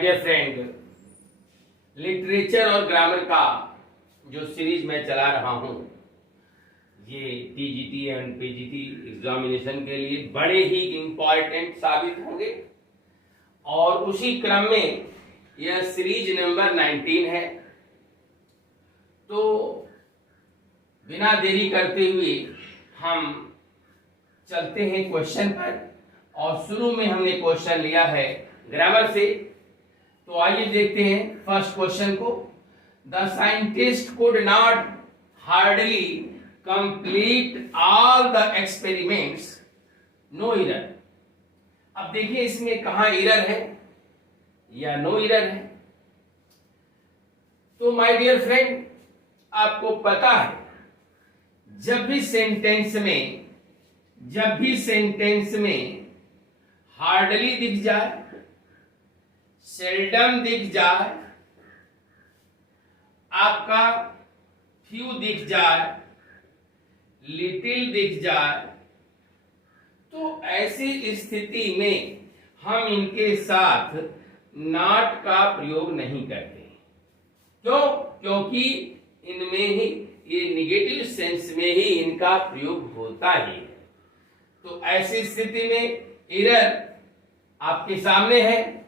Dear friend, literature और grammar का जो सीरीज मैं चला रहा हूँ, ये टीजीटी एंड पीजीटी एग्जामिनेशन के लिए बड़े ही इम्पॉर्टेंट साबित होंगे। और उसी क्रम में यह सीरीज नंबर 19 है। तो बिना देरी करते हुए हम चलते हैं क्वेश्चन पर। और शुरू में हमने क्वेश्चन लिया है ग्रामर से। तो आइए देखते हैं फर्स्ट क्वेश्चन को। The scientist could not hardly complete all the experiments, no error. अब देखिए इसमें कहां एरर है या नो एरर है। तो माय डियर फ्रेंड, आपको पता है जब भी सेंटेंस में हार्डली दिख जाए, सेल्डम दिख जाए, आपका फ्यू दिख जाए, लिटिल दिख जाए, तो ऐसी स्थिति में हम इनके साथ नॉट का प्रयोग नहीं करते। क्यों? क्योंकि इनमें ही ये निगेटिव सेंस में ही इनका प्रयोग होता ही है। तो ऐसी स्थिति में एरर आपके सामने है।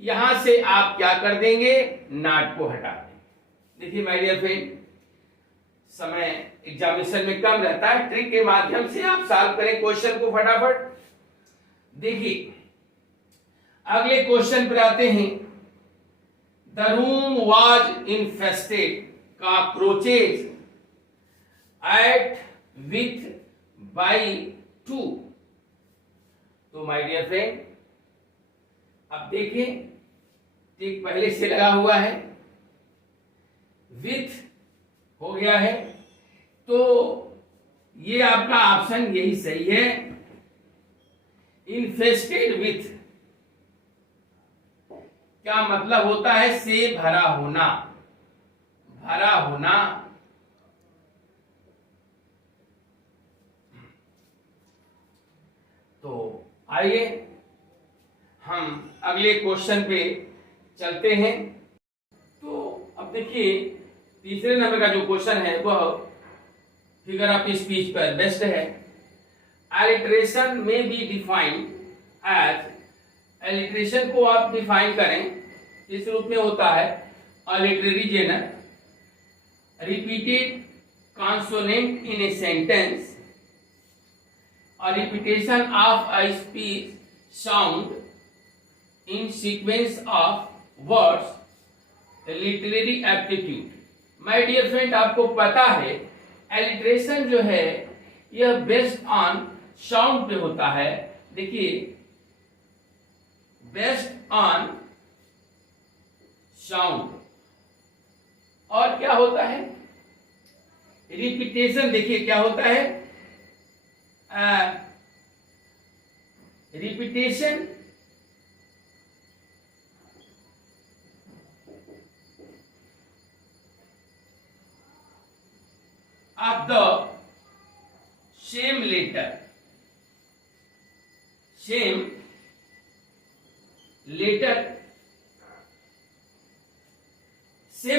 यहां से आप क्या कर देंगे? नॉट को हटा देंगे। देखिए माय डियर फ्रेंड, समय एग्जामिनेशन में कम रहता है, ट्रिक के माध्यम से आप सॉल्व करें क्वेश्चन को फटाफट। देखिए अगले क्वेश्चन पर आते हैं। The room was infested cockroaches at with by 2। तो माय डियर फ्रेंड, अब देखें टिक पहले से लगा हुआ है, विथ हो गया है, तो ये आपका ऑप्शन यही सही है। इन्फेस्टेड विथ क्या मतलब होता है? से भरा होना, भरा होना। तो आइए हम अगले क्वेश्चन पे चलते हैं। तो अब देखिए तीसरे नंबर का जो क्वेश्चन है वह फिगर ऑफ स्पीच पर बेस्ड है। अलिटरेशन में बी डिफाइंड एज, अलिटरेशन को आप डिफाइन करें इस रूप में होता है। A literary genre, repeated consonant in a sentence, a repetition of a speech sound in sequence of words, literary aptitude। My dear friend, आपको पता है alliteration जो है यह बेस्ड ऑन साउंड पे होता है। देखिए बेस्ड ऑन साउंड। और क्या होता है? रिपीटेशन। देखिए क्या होता है? Repetition of the same letter, same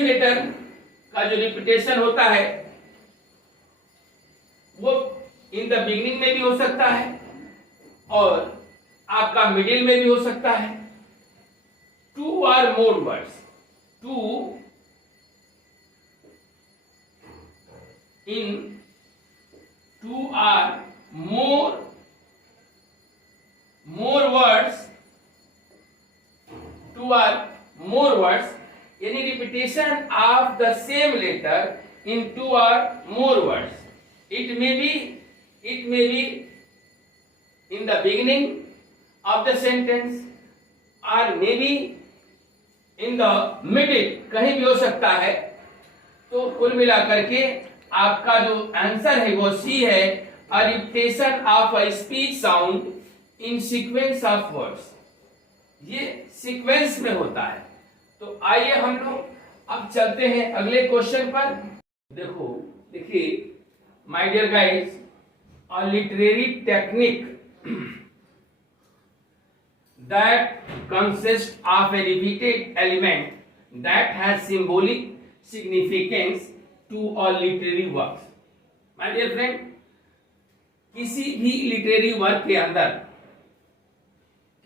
letter का जो रिपीटेशन होता है वो इन द बिगिनिंग में भी हो सकता है और आपका मिडिल में भी हो सकता है। Two or more words, two in two or more words, two or more words, यानी repetition of the same letter in two or more words. It may be in the beginning of the sentence or maybe in the middle, कहीं भी हो सकता है। तो कुल मिलाकर के आपका जो आंसर है वो सी है, a repetition of a speech sound in sequence of words। ये सीक्वेंस में होता है। तो आइए हम लोग अब चलते हैं अगले क्वेश्चन पर। देखिए my dear guys, a literary technique that consists of a repeated element that has symbolic significance to all literary works. My dear friend, किसी भी लिटरेरी वर्क के अंदर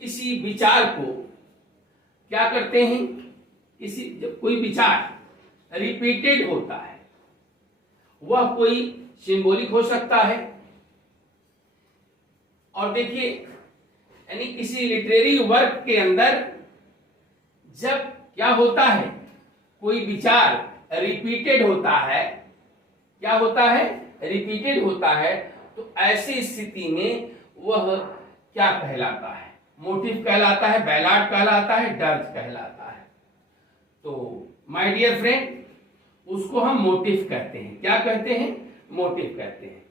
किसी विचार को क्या करते हैं, किसी जब कोई विचार रिपीटेड होता है, वह कोई सिंबॉलिक हो सकता है। और देखिए, यानी किसी लिटरेरी वर्क के अंदर जब क्या होता है, कोई विचार रिपीटेड होता है, क्या होता है, रिपीटेड होता है, तो ऐसी स्थिति में वह क्या कहलाता है, मोटिव कहलाता है, बैलाड कहलाता है, डर्ज कहलाता है। तो माय डियर फ्रेंड, उसको हम मोटिव कहते हैं। क्या कहते हैं, मोटिव कहते हैं।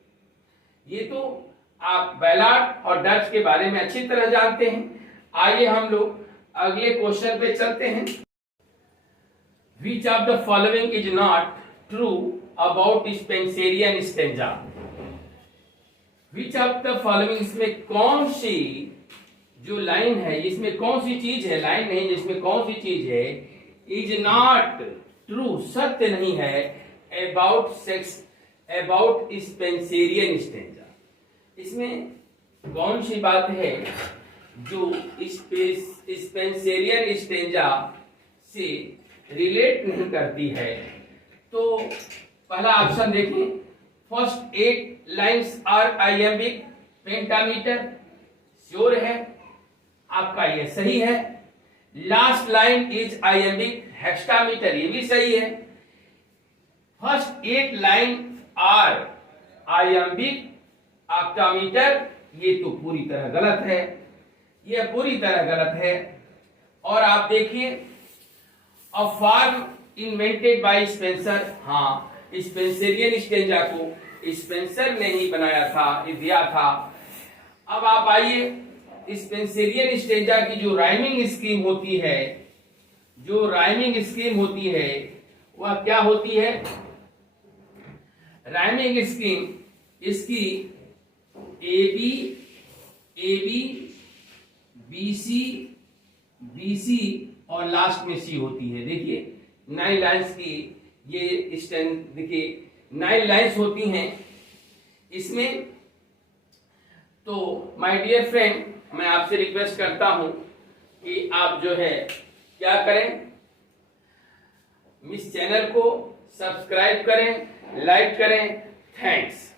ये तो आप बैलाड और डर्ज के बारे में अच्छी तरह जानते हैं। आइए हम लोग अगले क्वेश्चन पे चलते हैं। Which of the following is not true about Spenserian stanza? Which of the following, इसमें कौन सी जो लाइन है, इसमें कौन सी चीज है, लाइन नहीं, जिसमें कौन सी चीज है, इज नॉट ट्रू, सत्य नहीं है, अबाउट स्पेंसेरियन स्टेंजा। इसमें कौन सी बात है जो स्पेंसेरियन स्टेंजा से रिलेट नहीं करती है? तो पहला ऑप्शन देखिए, first 8 lines are iambic pentameter, sure है आपका, ये सही है। Last line is iambic hexameter, ये भी सही है। First 8 line are iambic octameter, ये तो पूरी तरह गलत है, यह पूरी तरह गलत है। और आप देखिए, a form invented by Spencer, हाँ, स्पेंसरियन स्टेंजा को स्पेंसर ने ही बनाया था, दिया था। अब आप आइए, स्पेंसरियन स्टेंजा की जो राइमिंग स्कीम होती है, जो राइमिंग स्कीम होती है, वह क्या होती है? राइमिंग स्कीम इसकी ए बी बी सी और लास्ट में सी होती है। देखिए 9 लाइन्स की ये स्टैंड, देखिए 9 लाइन्स होती हैं इसमें। तो माय डियर फ्रेंड, मैं आपसे रिक्वेस्ट करता हूं कि आप जो है क्या करें, इस चैनल को सब्सक्राइब करें, लाइक करें। थैंक्स।